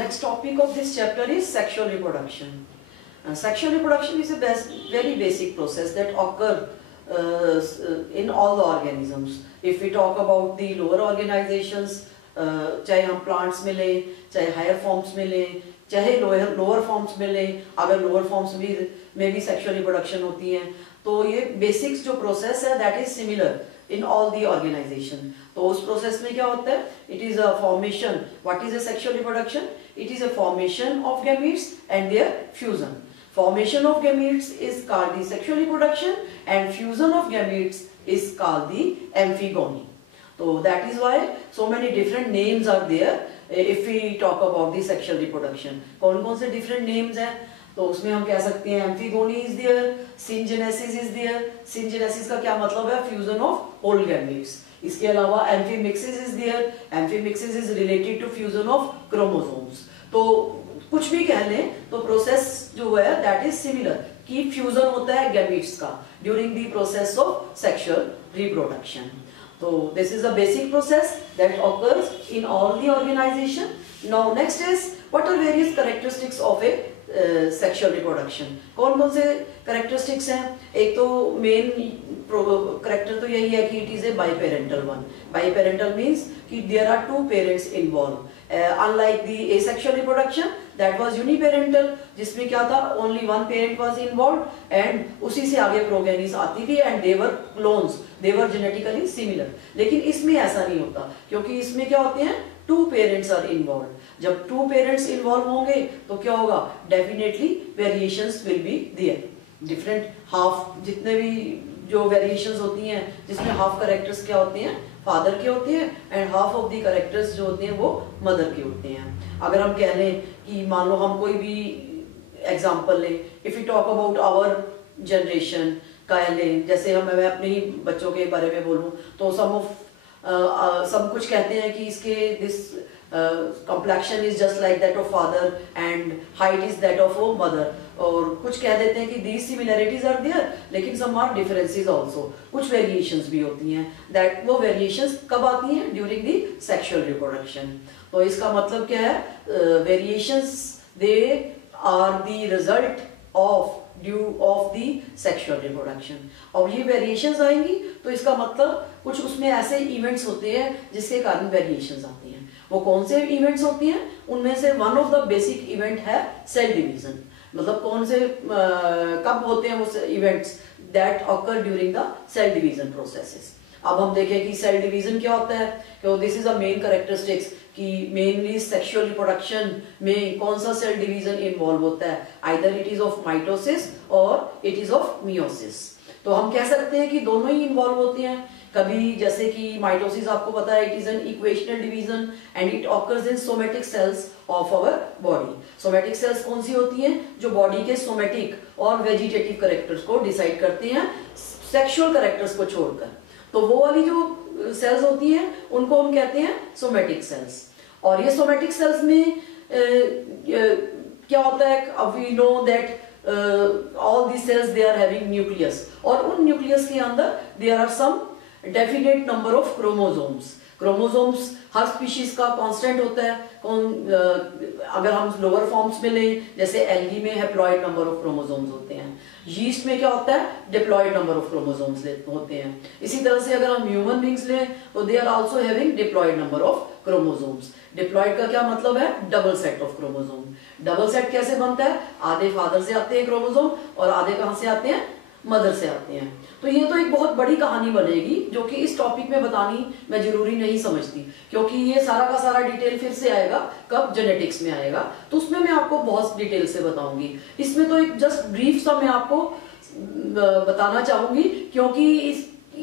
next topic of this chapter is sexual reproduction. Sexual reproduction is a very basic process that occurs in all the organisms. If we talk about the lower organizations, चाहे हम plants में लें, चाहे higher forms में लें, चाहे lower forms में लें, अगर lower forms में भी sexual reproduction होती है, तो ये basics जो process है that is similar in all the organization. तो उस process में क्या होता है? It is a formation. What is a sexual reproduction? It is a formation of gametes and their fusion. Formation of gametes is called the sexual reproduction and fusion of gametes is called the amphigony. So that is why so many different names are there if we talk about the sexual reproduction. कौन-कौन से different names हैं? तो उसमें हम कह सकते हैं amphigony is there, syngenesis is there. Syngenesis का क्या मतलब है? Fusion of whole gametes. इसके अलावा amphimixis is there. Amphimixis is related to fusion of chromosomes. तो कुछ भी कह लें तो प्रोसेस जो है दैट इज सिमिलर कि फ्यूजन होता है गैमीट्स का during the process of sexual reproduction. तो this is a basic process that occurs in all the organization. Now next is what are various characteristics of a sexual reproduction. कौन कौन से characteristics हैं? एक तो मेन कैरेक्टर तो यही है कि it is a biparental one. Biparental means कि there are two parents involve. Unlike the asexual reproduction that was uniparental, जिसमें क्या था only one parent was involved and उसी से आगे प्रोगेनिस आती थी and they were clones, they were genetically similar. लेकिन इसमें ऐसा नहीं होता क्योंकि इसमें क्या होते हैं two parents are involved. जब two parents involved होंगे तो क्या होगा? Definitely variations will be there. Different half जितने भी जो variations होती हैं जिसमें half characters क्या होते हैं फादर के होते हैं and half of the characters जो होते हैं वो मदर के होते हैं. अगर हम कह लें कि मान लो हम कोई भी एग्जांपल लें, if you talk about our generation का लें, जैसे मैं अपने ही बच्चों के बारे में बोलूं तो सब कुछ कहते हैं कि इसके this complexion is just like that of father and height is that of a mother. और कुछ कह देते हैं कि these similarities are there लेकिन some are differences also. कुछ variations भी होती हैं. That वो variations कब आती हैं? During the sexual reproduction. तो इसका मतलब क्या है? Variations they are the result of the sexual reproduction. और ये variations आएंगी तो इसका मतलब कुछ उसमें ऐसे events होते हैं जिसके कारण variations आती हैं. वो कौन से इवेंट्स होती हैं? उनमें से one of the basic event है सेल डिवीजन. मतलब कौन से कब होते हैं वो events? That occur during the cell division processes. अब हम देखें कि सेल डिवीजन क्या होता है. तो this is a main characteristics कि मेनली सेक्सुअल रिप्रोडक्शन में कौन सा सेल डिवीजन इन्वॉल्व होता है? Either it is of mitosis और इट इज ऑफ मियोसिस. तो हम कह सकते हैं कि दोनों ही इन्वॉल्व होते हैं. कभी जैसे कि माइटोसिस आपको पता है it is an equational division and it occurs in somatic cells of our body. Somatic cells कौन सी होती हैं? जो बॉडी के सोमेटिक और वेजिटेटिव कैरेक्टर्स को डिसाइड करते हैं सेक्सुअल कैरेक्टर्स को छोड़कर. तो वो वाली जो सेल्स होती हैं उनको हम कहते हैं सोमेटिक सेल्स. और ये सोमेटिक सेल्स में क्या होता है? We know that all these cells they are having nucleus और उन न्यूक्लियस के अंदर there are some definite number of chromosomes. Chromosomes her species का कांस्टेंट होता है. अगर हम लोअर फॉर्म्स में लें जैसे एल्गी में हैप्लॉइड नंबर ऑफ क्रोमोसोम्स होते हैं. यीस्ट में क्या होता है? डिप्लॉइड नंबर ऑफ क्रोमोसोम्स होते हैं. इसी तरह से अगर हम ह्यूमन बींग्स लें तो they are also having diploid number of chromosomes. Diploid का क्या मतलब है? Double set of chromosome. Double set कैसे बनता है? आधे फादर से आते हैं क्रोमोसोम और आधे कहां से आते हैं? मदर से आते हैं. तो ये तो एक बहुत बड़ी कहानी बनेगी जो कि इस टॉपिक में बतानी मैं जरूरी नहीं समझती क्योंकि ये सारा का सारा डिटेल फिर से आएगा कब? जेनेटिक्स में आएगा. तो उसमें मैं आपको बहुत डिटेल से बताऊंगी. इसमें तो एक जस्ट ब्रीफ सा मैं आपको बताना चाहूंगी क्योंकि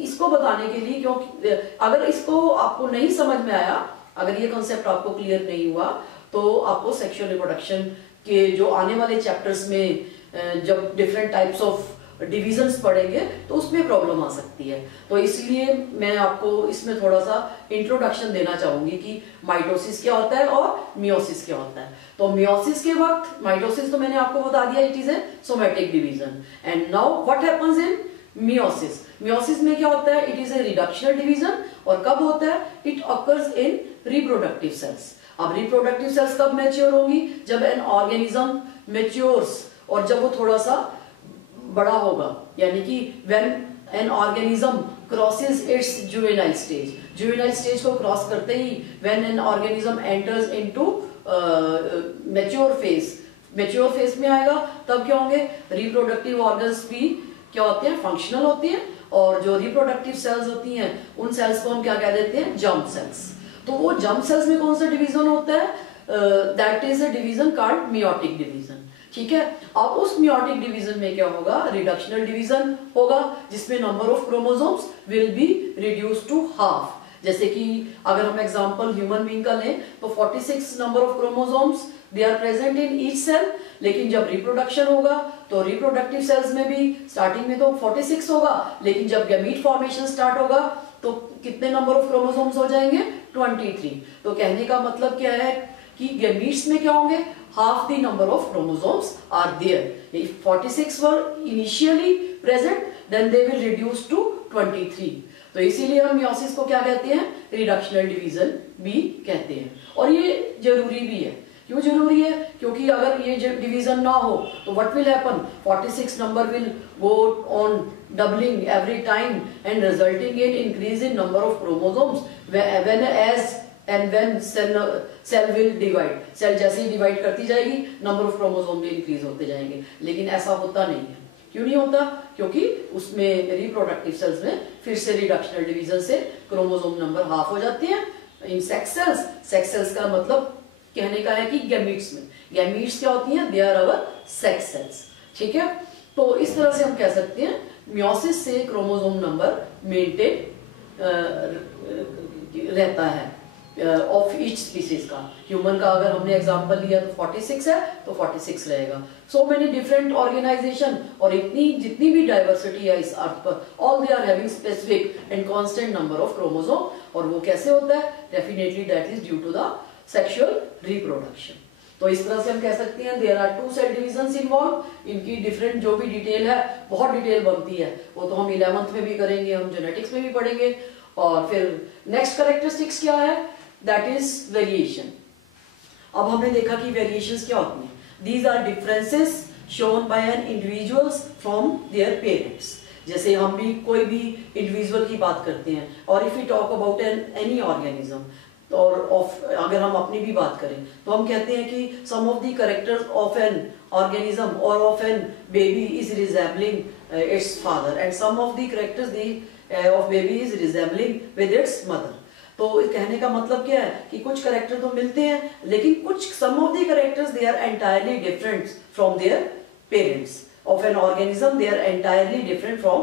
इसको बताने के लिए, क्योंकि अगर इसको आपको नहीं समझ में आया, अगर ये कॉन्सेप्ट आपको क्लियर नहीं हुआ तो आपको सेक्सुअल रिप्रोडक्शन के जो आने वाले चैप्टर्स में जब डिफरेंट टाइप्स ऑफ डिविजन्स पढ़ेंगे तो उसमें प्रॉब्लम आ सकती है. तो इसलिए मैं आपको इसमें थोड़ा सा इंट्रोडक्शन देना चाहूंगी कि माइटोसिस क्या होता है और मियोसिस क्या होता है. तो मियोसिस के वक्त माइटोसिस तो मैंने आपको बता दिया it is A somatic division. And now what happens in meiosis? Meiosis में क्या होता है? It is A reductional division. और कब होता है? It occurs in reproductive cells. अब रिप्रोडक्टिव सेल्स कब मैच्योर होगी? जब एन ऑर्गेनिज्म मैच्योर्स, और जब वो थोड़ा सा बड़ा होगा, यानी कि when an organism crosses its juvenile stage, juvenile stage को क्रॉस करते ही when an organism enters into mature phase, mature phase में आएगा, तब क्या होंगे? रिप्रोडक्टिव ऑर्गन्स भी क्या होते हैं? फंक्शनल होती हैं, और जो रिप्रोडक्टिव सेल्स होती हैं उन सेल्स को हम क्या कह देते हैं? Germ cells. तो वो जर्म सेल्स में कौन सा डिवीजन होता है? That is a division called meiotic division. ठीक है, अब उस मियोटिक डिवीजन में क्या होगा? रिडक्शनल डिवीजन होगा, जिसमें number of chromosomes will be reduce to half. जैसे कि अगर हम एग्जांपल ह्यूमन बीइंग का लें तो 46 number of chromosomes they are present in each cell, लेकिन जब रिप्रोडक्शन होगा तो रिप्रोडक्टिव सेल्स में भी स्टार्टिंग में तो 46 होगा, लेकिन जब गैमीट फॉर्मेशन स्टार्ट होगा तो कितने नंबर ऑफ क्रोमोसोम्स हो जाएंगे? 23। तो कहने का मतलब क्या है कि गैमीट्स में क्या होंगे? half the number of chromosomes are there. If 46 were initially present, then they will reduce to 23. तो इसीलिए हम मियोसिस को क्या कहते हैं? रिडक्शनल डिवीजन भी कहते हैं। और ये जरूरी भी है। क्यों जरूरी है? क्योंकि अगर ये डिवीजन ना हो तो what will happen? 46 number will go on doubling every time and resulting in increase in number of chromosomes when cell will divide. Cell जैसे ही डिवाइड करती जाएगी नंबर ऑफ क्रोमोसोम भी इंक्रीज होते जाएंगे, लेकिन ऐसा होता नहीं है। क्यों नहीं होता? क्योंकि उसमें रिप्रोडक्टिव सेल्स में फिर से रिडक्शनल डिवीजन से क्रोमोसोम नंबर हाफ हो जाती है। इन सेक्स सेल्स, सेक्स सेल्स का मतलब कहने का है कि गैमीट्स में, गैमीट्स क्या होती हैं? They are our sex cells. ठीक है, तो इस तरह से हम कह सकते हैं मियोसिस से क्रोमोसोम नंबर मेंटेन रहता है ऑफ ईच स्पीसीज का। ह्यूमन का अगर हमने एग्जांपल लिया तो 46 है तो 46 रहेगा। सो मेनी डिफरेंट ऑर्गेनाइजेशन, और इतनी जितनी भी डाइवर्सिटी है इस अर्थ पर, all they are having specific and constant number of chromosome. और वो कैसे होता है? Definitely that is due to the sexual reproduction. तो इस तरह से हम कह सकते हैं there are 2 cell divisions involve. इनकी डिफरेंट जो भी डिटेल है, बहुत डिटेल बनती है, वो तो हम 11th में भी करेंगे, हम जेनेटिक्स में भी पढ़ेंगे। और फिर नेक्स्ट कैरेक्टरिस्टिक्स क्या है? That is variation. अब हमने देखा कि वेरिएशंस क्या होती हैं। These are differences shown by an individuals from their parents. जैसे हम भी कोई भी इंडिविजुअल की बात करते हैं, और if you talk about any organism, और अगर हम अपनी भी बात करें तो हम कहते हैं कि some of the characters of an organism और of an baby is resembling its father, and some of the characters of baby is resembling with its mother. तो कहने का मतलब क्या है कि कुछ कैरेक्टर तो मिलते हैं, लेकिन कुछ some of the characters they are entirely different from their parents. Of an organism they are entirely different from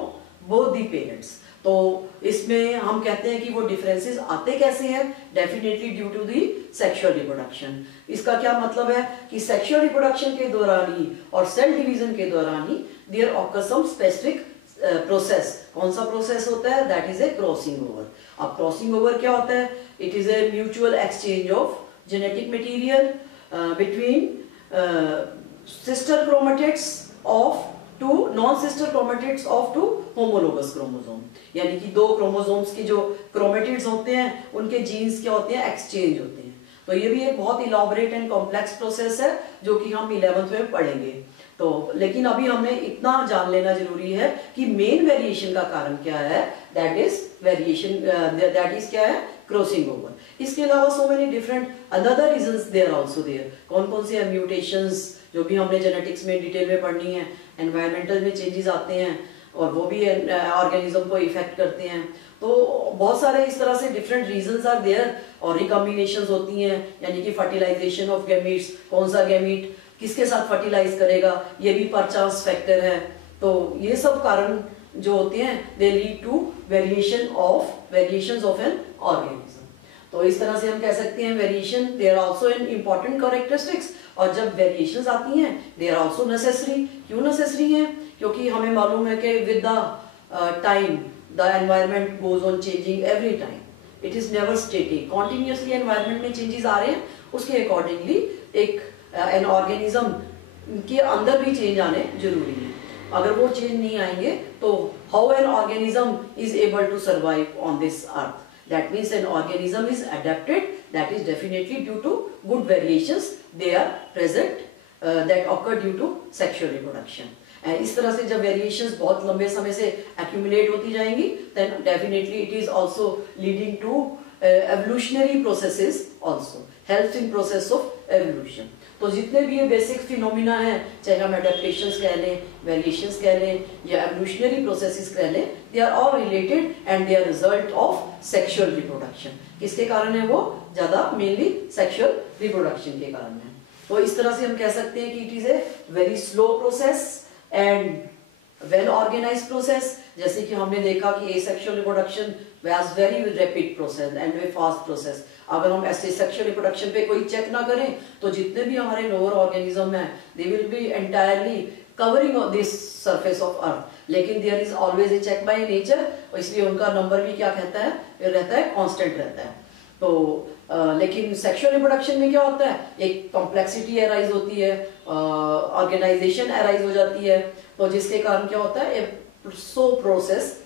both the parents. तो इसमें हम कहते हैं कि वो डिफरेंसेस आते कैसे हैं? Definitely due to the sexual reproduction. इसका क्या मतलब है कि सेक्सुअल रिप्रोडक्शन के दौरान ही और सेल डिवीजन के दौरान ही there occur some specific process. कौन सा प्रोसेस होता है? That is a crossing over. अब क्रॉसिंग ओवर क्या होता है? It is a mutual exchange of genetic material between sister chromatids of two non sister chromatids of two homologous chromosome. यानी कि दो क्रोमोसोम्स के जो क्रोमेटिड्स होते हैं उनके जीन्स क्या होते हैं? एक्सचेंज होते हैं। तो ये भी एक बहुत इलॉबरेट एंड कॉम्प्लेक्स प्रोसेस है जो कि हम 11th में पढ़ेंगे। तो लेकिन अभी हमें इतना जान लेना जरूरी है कि मेन वेरिएशन का कारण क्या है? That is variation, that is क्या है? Crossing over. इसके अलावा so many different another reasons there also there. कौन कौन से म्यूटेशंस जो भी हमने जेनेटिक्स में डिटेल में पढ़नी है। एनवायरमेंटल में चेंजेस आते हैं और वो भी ऑर्गेनिज्म को इफेक्ट करते हैं। तो बहुत सारे इस तरह से डिफरेंट रीजंस आर देयर। और रिकॉम्बिनेशंस होती हैं, यानी कि फर्टिलाइजेशन ऑफ गैमीट्स, कौन सा गैमीट किसके साथ फर्टिलाइज करेगा, ये भी पर चांस फैक्टर है। तो ये सब कारण जो होते हैं they lead to variations of an organism. तो इस तरह से हम कह सकते हैं variation they are also an important characteristics. और जब वेरिएशंस आती हैं दे आर आल्सो नेसेसरी। क्यों नेसेसरी हैं? क्योंकि हमें मालूम है कि with the time the environment goes on changing every time, it is never static. Continuously environment में चेंजेस आ रहे हैं, उसके अकॉर्डिंगली एक एन ऑर्गेनिज्म के अंदर भी चेंज आने जरूरी है। अगर वो चेंज नहीं आएंगे तो how an organism is able to survive on this earth? That means an organism is adapted that is definitely due to good variations they are present that occur due to sexual reproduction. इस तरह से जब variations बहुत लंबे समय से accumulate होती जाएंगी, then definitely it is also leading to evolutionary processes also, helps in process of evolution. तो जितने भी ये बेसिक फिनोमिना हैं, चाहे हम एडेप्टेशंस कह लें, वेरिएशंस कह लें या एवोल्यूशनरी प्रोसेसेस कह लें, they are all related and they are result of sexual reproduction. किसके कारण है वो? ज्यादा मेनली सेक्सुअल रिप्रोडक्शन के कारण है. तो इस तरह से हम कह सकते हैं कि it is a very slow process and well organised process. जैसे कि हमने देखा कि asexual reproduction was very rapid process and very fast process. अगर हम ऐसे सेक्सुअल रिप्रोडक्शन पे कोई चेक ना करें तो जितने भी हमारे लोअर ऑर्गेनिज्म हैं they will be entirely covering this surface of earth. लेकिन there is always a check by nature, इसलिए उनका नंबर भी क्या कहता है, रहता है कांस्टेंट रहता है. तो लेकिन सेक्सुअल रिप्रोडक्शन में क्या होता है, एक कॉम्प्लेक्सिटी अराइज होती है, ऑर्गेनाइजेशन अराइज हो जाती है. तो जिसके कारण क्या होता है, स्लो प्रोसेस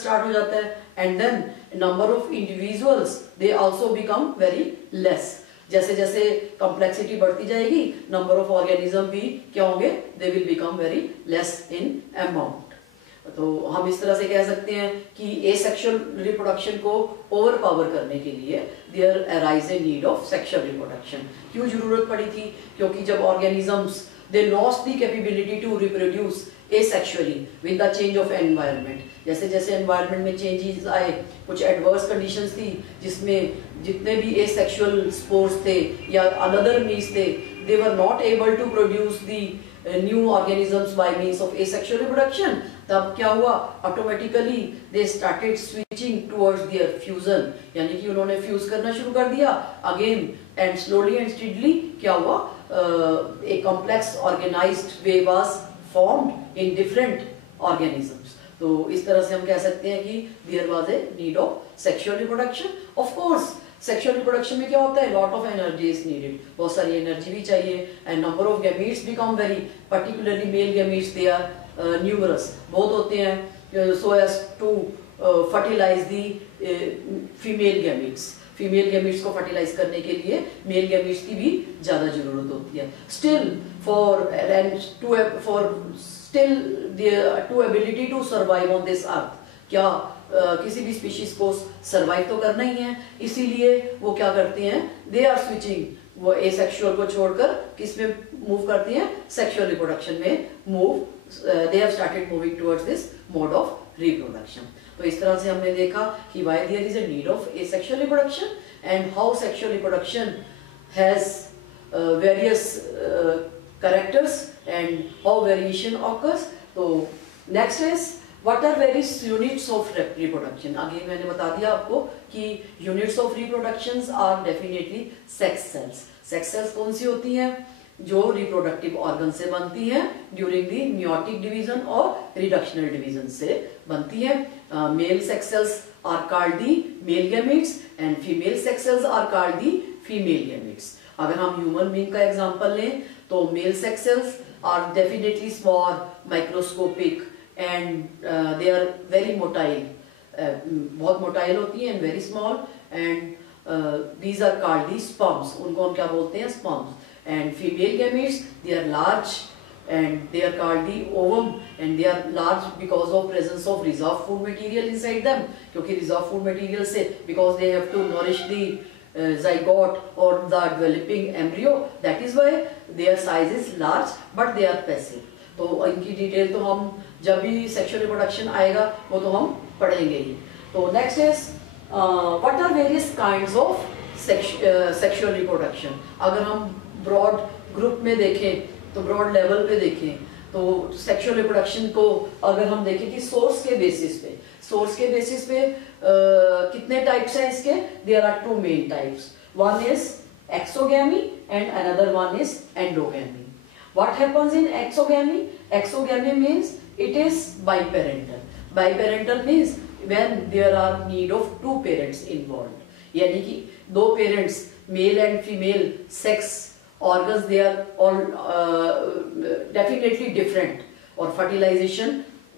स्टार्ट हो जाता है and then number of individuals they also become very less. जैसे जैसे कॉम्प्लेक्सिटी बढ़ती जाएगी, नंबर ऑफ ऑर्गेनिज्म भी क्या होंगे, they will become very less in amount. तो हम इस तरह से कह सकते हैं कि एसेक्सुअल रिप्रोडक्शन को ओवर पावर करने के लिए there arise a need of sexual reproduction. क्यों जरूरत पड़ी थी? क्योंकि जब organisms they lost the capability to reproduce asexually with the change of environment. जैसे जैसे environment में changes आए, कुछ adverse conditions थी जिसमें जितने भी asexual spores थे या another means थे, they were not able to produce the new organisms by means of asexual reproduction. तब क्या हुआ, automatically they started switching towards their fusion, यानी कि उन्होंने fuse करना शुरू कर दिया again and slowly and steadily क्या हुआ, a complex organized way was formed in different organisms. तो इस तरह से हम कह सकते हैं कि there was a need of sexual reproduction. Of course, sexual reproduction में क्या होता है, lot of energy is needed. बहुत सारी एनर्जी भी चाहिए and number of gametes become very, particularly male gametes, they are numerous. बहुत होते हैं so as to fertilize the female gametes. Female gametes को फर्टिलाइज करने के लिए मेल गैमेट्स की भी ज्यादा जरूरत होती है. Still to ability to survive on this earth, क्या किसी भी स्पीशीज को सर्वाइव तो करना ही है, इसीलिए वो क्या करते हैं, दे आर स्विचिंग, वो एसेक्सुअल को छोड़कर किस में मूव करती हैं, सेक्सुअल रिप्रोडक्शन में move, they have started moving towards this mode of reproduction. तो इस तरह से हमने देखा कि why there is a need of asexual reproduction and how sexual reproduction has various characters and how variation occurs. तो next is what are various units of reproduction. Again मैंने बता दिया आपको कि units of reproductions are definitely sex cells. Sex cells कौन सी होती हैं, जो रिप्रोडक्टिव ऑर्गन से बनती है ड्यूरिंग दी मियोटिक डिवीजन और रिडक्शनल डिवीजन से बनती है. Male sex cells are called the male gametes and female sex cells are called the female gametes. अगर हम ह्यूमन बीइंग का एग्जांपल लें तो male sex cells are definitely small, microscopic and they are very motile, बहुत motile होती है and very small and these are called the sperms. उनको हम क्या बोलते हैं, sperms. And female gametes, they are large and they are called the ovum and they are large because of presence of reserve food material inside them. क्योंकि reserve food material से, because they have to nourish the zygote or the developing embryo, that is why their size is large but they are passive. तो इनकी detail तो हम जब भी sexual reproduction आएगा वो तो हम पढ़ेंगे ही. तो next is what are various kinds of sexual reproduction. अगर हम ब्रॉड ग्रुप में देखें तो ब्रॉड लेवल पे देखें तो सेक्सुअल रिप्रोडक्शन को अगर हम देखें कि सोर्स के बेसिस पे कितने टाइप्स हैं इसके, there are two main types. One is exogamy and another one is endogamy. What happens in exogamy? Exogamy means it is biparental. Biparental means when there are need of two parents involved, यानी कि दो parents, male and female sex organs, they are all definitely different और fertilization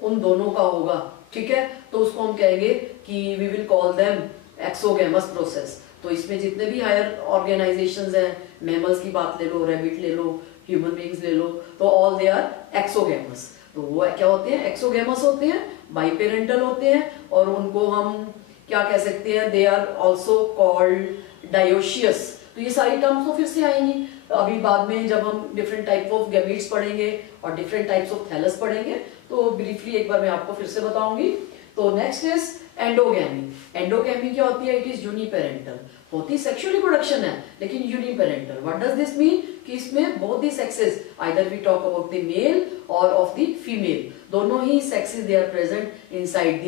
उन दोनों का होगा, ठीक है. तो उसको हम कहेंगे कि we will call them exogamous process. तो इसमें जितने भी हायर ऑर्गेनाइजेशंस हैं, मैमल्स की बात ले लो, रैबिट ले लो, ह्यूमन बींग्स ले लो, तो ऑल दे आर एक्सोगेमस। तो वो क्या होते हैं? एक्सोगेमस होते हैं, बाइपेरेंटल होते हैं, और उनको हम क्या कह सकते हैं? They are also called dioecious. तो ये सारी टर्म्स तो फिर से आएंगी अभी बाद में जब हम डिफरेंट टाइप ऑफ गैमीट्स पढ़ेंगे और डिफरेंट टाइप्स ऑफ थैलस पढ़ेंगे, तो ब्रीफली एक बार मैं आपको फिर से बताऊंगी। तो नेक्स्ट इज एंडोगैमी। एंडोगैमी क्या होती है? इट इज यूनिपेरेंटल, होती सेक्सुअल रिप्रोडक्शन है लेकिन uniparental. What does this mean? कि इसमें both the sexes, either we talk about the male और ऑफ द फीमेल, दोनों ही sexes they are present inside the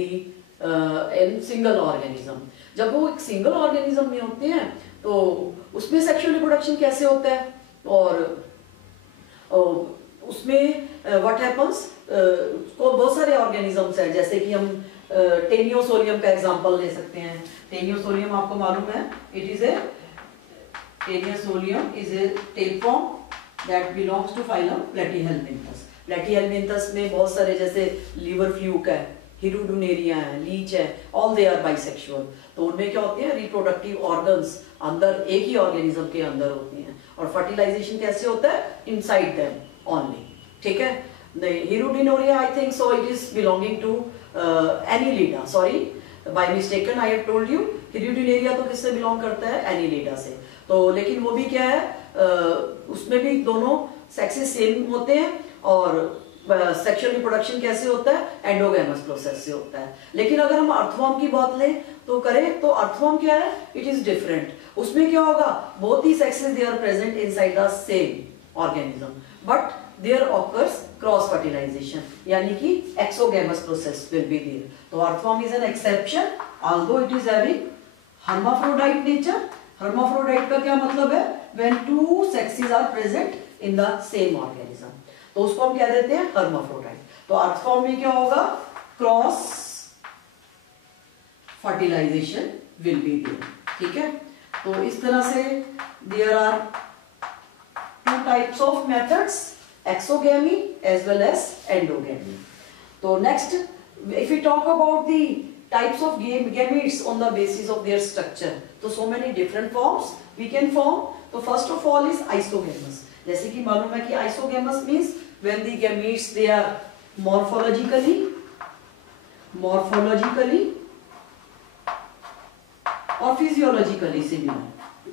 in single organism. जब वो एक सिंगल ऑर्गेनिज्म में होते हैं तो उसमें सेक्सुअल रिप्रोडक्शन कैसे होता है? और उसमें व्हाट हैपेंस, को बहुत सारे ऑर्गेनिजम्स हैं, जैसे कि हम टेनियोसोलियम का एग्जांपल ले सकते हैं। टेनियोसोलियम आपको मालूम है, it is a Taenia solium is a tapeworm that belongs to phylum Platyhelminthes. Platyhelminthes में बहुत सारे जैसे लीवर फ्लूक है, हिरुडुनेरिया है, लीच है, ऑल दे आर बाइसेक्सुअल। तो उनमें क्या होते हैं? रिप्रोडक्टिव ऑर्गन्स अंदर एक ही ऑर्गेनिज्म के अंदर होती हैं, और फर्टिलाइजेशन कैसे होता है? Inside them only. ठीक है, Hirudinaria I think so it is belonging to Annelida, sorry by mistaken I have told you. Hirudinaria तो किससे बिलोंग करता है? एनिलिडा से। तो लेकिन वो भी क्या है, उसमें भी दोनों सेक्सेस सेम होते हैं, और सेक्सुअल रिप्रोडक्शन कैसे होता है? एंडोगैमस प्रोसेस से होता है। लेकिन अगर हम अर्थवर्म की बात लें तो करें तो अर्थवर्म क्या है? It is different. उसमें क्या होगा? बोथ ही sexes they are present inside the same organism, but there occurs cross fertilisation, यानी कि exogamous process will be there. तो earthworm is an exception although it is having hermaphrodite nature. Hermaphrodite का क्या मतलब है? When two sexes are present in the same organism, तो उसको हम क्या देते हैं? हर्माफ्रोडाइट। तो अर्थवर्म में क्या होगा? Cross fertilisation will be there. ठीक है, तो इस तरह से there are two types of methods, exogamy as well as endogamy. So next, if we talk about the types of gametes on the basis of their structure, so many different forms we can form. So first of all is isogamous. जैसे कि मालूम है कि isogamous means when the gametes they are morphologically or physiologically similar.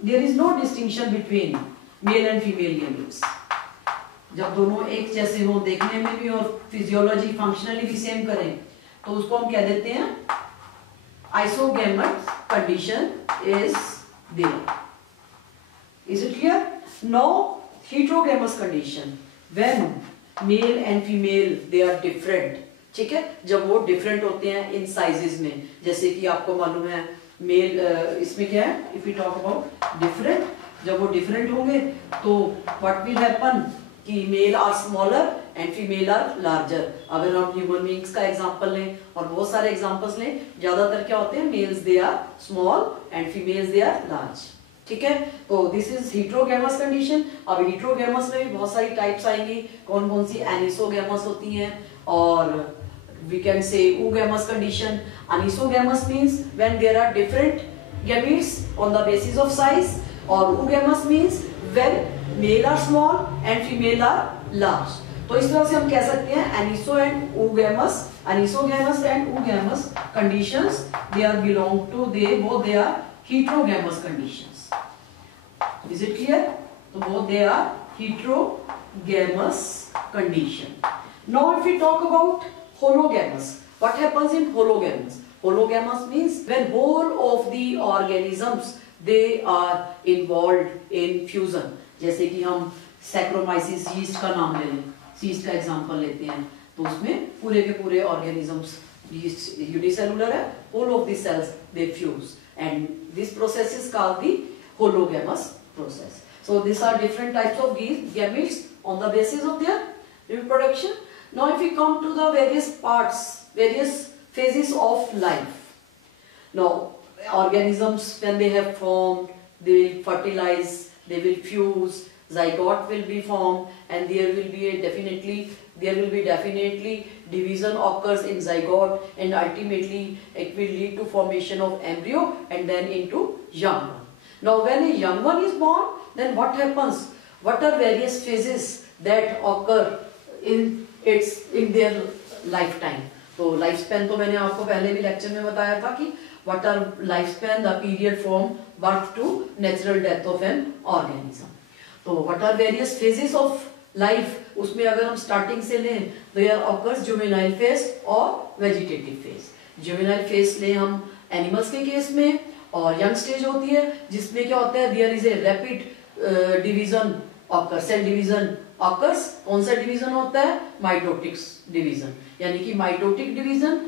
There is no distinction between male and female gametes. जब दोनों एक जैसे हो देखने में भी और फिजियोलॉजी फंक्शनली भी सेम करें, तो उसको हम क्या देते हैं? Isogamous condition is there. Is it clear? Now heterogamous condition, when male and female they are different. ठीक है, जब वो डिफरेंट होते हैं इन साइजेस में, जैसे कि आपको मालूम है मेल, इसमें क्या है? If you talk about different, जब वो डिफरेंट होंगे तो व्हाट विल हैपन कि male are smaller and female are larger. अगर हम ह्यूमन बींग्स का एग्जांपल लें और बहुत सारे एग्जांपल्स लें, ज्यादातर क्या होते हैं? Males they are small and females they are large. ठीक है, तो दिस इज हेटेरोगैमस कंडीशन। अब हेटेरोगैमस में भी बहुत सारी टाइप्स आएंगी, कौन कौन सी? एनिसोगैमस होती हैं, और we can say oogamous condition. Anisogamous means when there are different gametes on the basis of size, और oogamous means when male are small and female are large. तो इस तरह से हम कह सकते हैं aniso and oogamous, anisogamous and oogamous conditions they are belong to both they are heterogamous conditions. Is it clear? So both they are heterogamous condition. Now if we talk about hologamous, what happens in hologamous? Hologamous means when whole of the organisms they are involved in fusion. जैसे कि हम saccharomyces yeast का नाम ले लें, yeast का example लेते हैं, तो उसमें पूरे के पूरे ऑर्गेनिजम्स, यीस्ट यूनिसेलुलर है, whole of the cells they fuse, and this process is called the hologamous process. So these are different types of gametes on the basis of their reproduction. Now if we come to the various parts, various phases of life. Now organisms when they have formed, they will fertilize, they will fuse, zygote will be formed, and there will be definitely division occurs in zygote, and ultimately it will lead to formation of embryo and then into young one. Now when a young one is born, then what happens? What are various phases that occur in their lifetime? तो life span तो मैंने आपको पहले भी lecture में बताया था कि what are lifespan, the period from birth to natural death of an organism. तो what are various phases of life, उसमें अगर हम स्टार्टिंग से लें तो there occurs juvenile phase और vegetative phase. juvenile phase लें हम एनिमल्स के केस में, और यंग स्टेज होती है जिसमें क्या होता है, there is a rapid division occurs, cell division occurs. कौन सा डिवीजन होता है? माइटोटिक्स डिवीजन. यानी कि mitotic division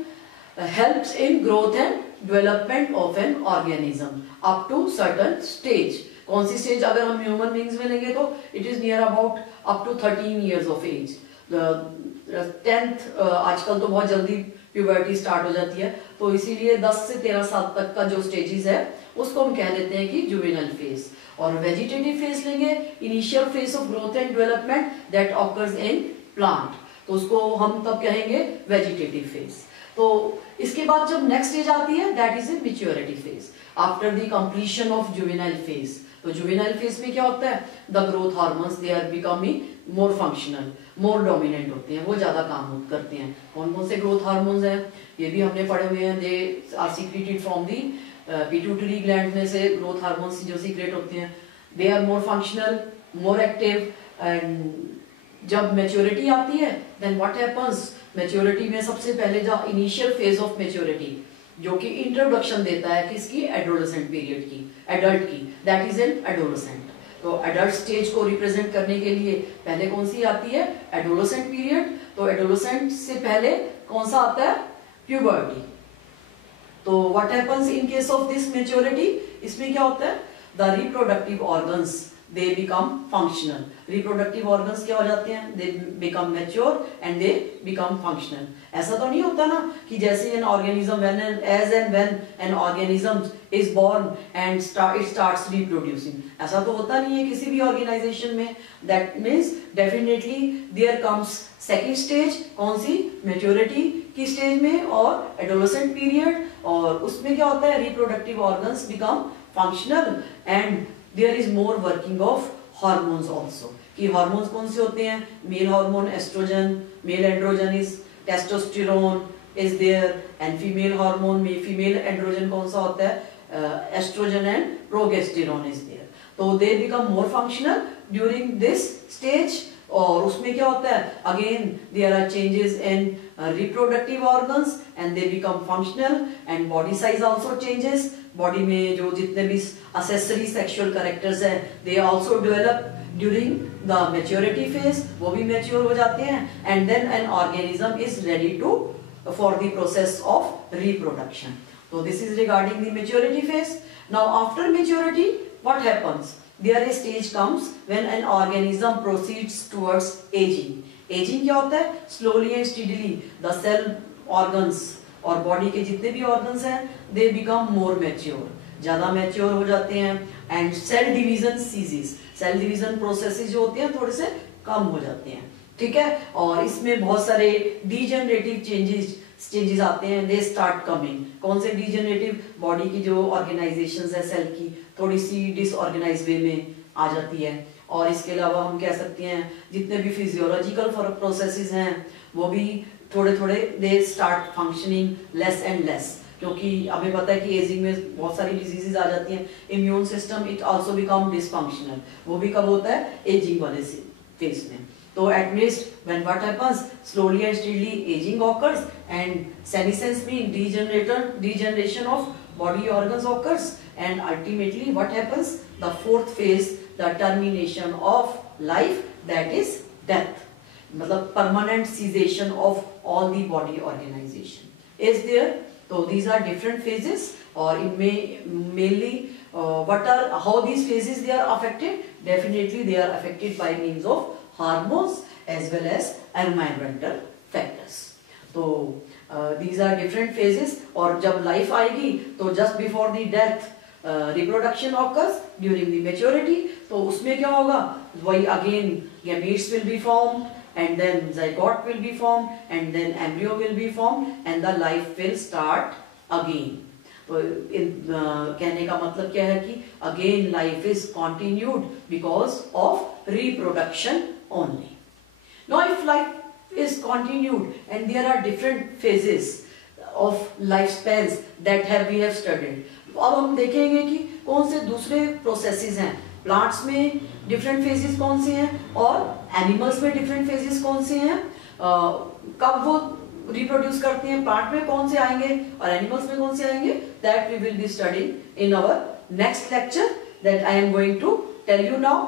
helps in growth and development of an organism up to certain stage. कौन सी स्टेज अगर हम ह्यूमन बींग्स में लेंगे तो it is near about up to 13 years of age. 10th आजकल तो बहुत जल्दी प्यूबर्टी स्टार्ट हो जाती है, तो इसीलिए 10 से 13 साल तक का जो स्टेजेस है उसको हम कह देते हैं कि जुवेनाइल फेज. और वेजिटेटिव फेज लेंगे, initial phase of growth and development that occurs in plant, तो उसको हम तब कहेंगे वेजिटेटिव फेज. तो इसके बाद जब नेक्स्ट स्टेज आती है that is a maturity phase after the completion of juvenile phase. तो जुवेनाइल फेज में क्या होता है, the growth hormones they are becoming more functional, more dominant होते हैं, वो ज्यादा काम करते हैं. कौन कौन से ग्रोथ हार्मोन्स हैं ये भी हमने पढ़े हुए हैं. They are secreted from the pituitary gland में से ग्रोथ हार्मोन्स जो सीक्रेट होते हैं, they are more functional, more active. And जब मैच्योरिटी आती है देन व्हाट हैपेंस, मैच्योरिटी में सबसे पहले जो इनिशियल फेज ऑफ मैच्योरिटी जो कि इंट्रोडक्शन देता है किसकी, एडोलेसेंट पीरियड की, एडल्ट की, दैट इज एन एडोलेसेंट. तो एडल्ट स्टेज को रिप्रेजेंट करने के लिए पहले कौन सी आती है, एडोलेसेंट पीरियड. तो एडोलेसेंट से पहले कौन सा आता है, प्यूबर्टी. तो what happens in case of this maturity, इसमें क्या होता है, the reproductive organs they become functional. Reproductive organs क्या हो जाते हैं, they become mature and they become functional. ऐसा तो नहीं होता ना कि जैसे an organism when age and when an organism is born and it starts reproducing, ऐसा तो होता नहीं है किसी भी ऑर्गेनाइजेशन में. That means definitely there comes second stage, कौन सी, मैच्योरिटी की स्टेज में, और एडोलेसेंट पीरियड. और उसमें क्या होता है, reproductive organs become functional and there is more working of hormones also. कि हार्मोन्स कौन से होते हैं, male hormone estrogen, male androgen is testosterone is there, and female hormone में फीमेल एंड्रोजन कौन सा होता है, estrogen and progesterone is there. तो they become more functional during this stage. और उसमें क्या होता है, again there are changes in reproductive organs and they become functional and body size also changes. Body में जो जितने भी असेसरी सेक्सुअल कैरेक्टर्स हैं they also develop during the maturity phase, वो भी मैच्योर हो जाते हैं. And then an organism is ready to for the process of reproduction. तो this is regarding the maturity phase. Now after maturity what happens, there a stage comes when an organism proceeds towards aging. Aging क्या होता है, slowly and steadily the cell organs और body के जितने भी organs हैं they become more mature, ज्यादा mature हो जाते हैं. And cell division ceases, cell division processes जो होते हैं थोड़े से कम हो जाते हैं, ठीक है. और इसमें बहुत सारे डीजेनरेटिव चेंजेस आते हैं, दे स्टार्ट कमिंग. कौन से डीजेनरेटिव, बॉडी की जो ऑर्गेनाइजेशंस है सेल की थोड़ी सी डिसऑर्गेनाइज वे में आ जाती है. और इसके अलावा हम कह सकते हैं जितने भी फिजियोलॉजिकल प्रोसेसेस हैं वो भी थोड़े थोड़े they start functioning less and less, क्योंकि हमें पता है कि एजिंग में बहुत सारी डिजीजेस आ जाती हैं. Immune system it also become dysfunctional, वो भी कब होता है, एजिंग वाले फेज में. So at least when what happens, slowly and steadily aging occurs and senescence means degeneration of body organs occurs, and ultimately what happens, the fourth phase, the termination of life, that is death. मतलब permanent cessation of all the body organization is there. So these are different phases, or it may mainly how these phases they are affected. Definitely they are affected by means of hormones as well as environmental factors. So these are different phases. और जब life आएगी तो just before the death reproduction occurs during the maturity. तो उसमें क्या होगा, वही again gametes will be formed and then zygote will be formed and then embryo will be formed and the life will start again. कहने का मतलब क्या है कि again life is continued because of reproduction only. Now if life is continued and there are different phases of life spans that we have studied. अब हम देखेंगे कि कौन से दूसरे प्रोसेसेस हैं. प्लांट्स में डिफरेंट फेजेस कौन से हैं और एनिमल्स में डिफरेंट फेजेस कौन से हैं, कब वो रिप्रोड्यूस करते हैं, प्लांट में कौन से आएंगे और एनिमल्स में कौन से आएंगे. That we will be studying in our next lecture that I am going to tell you now.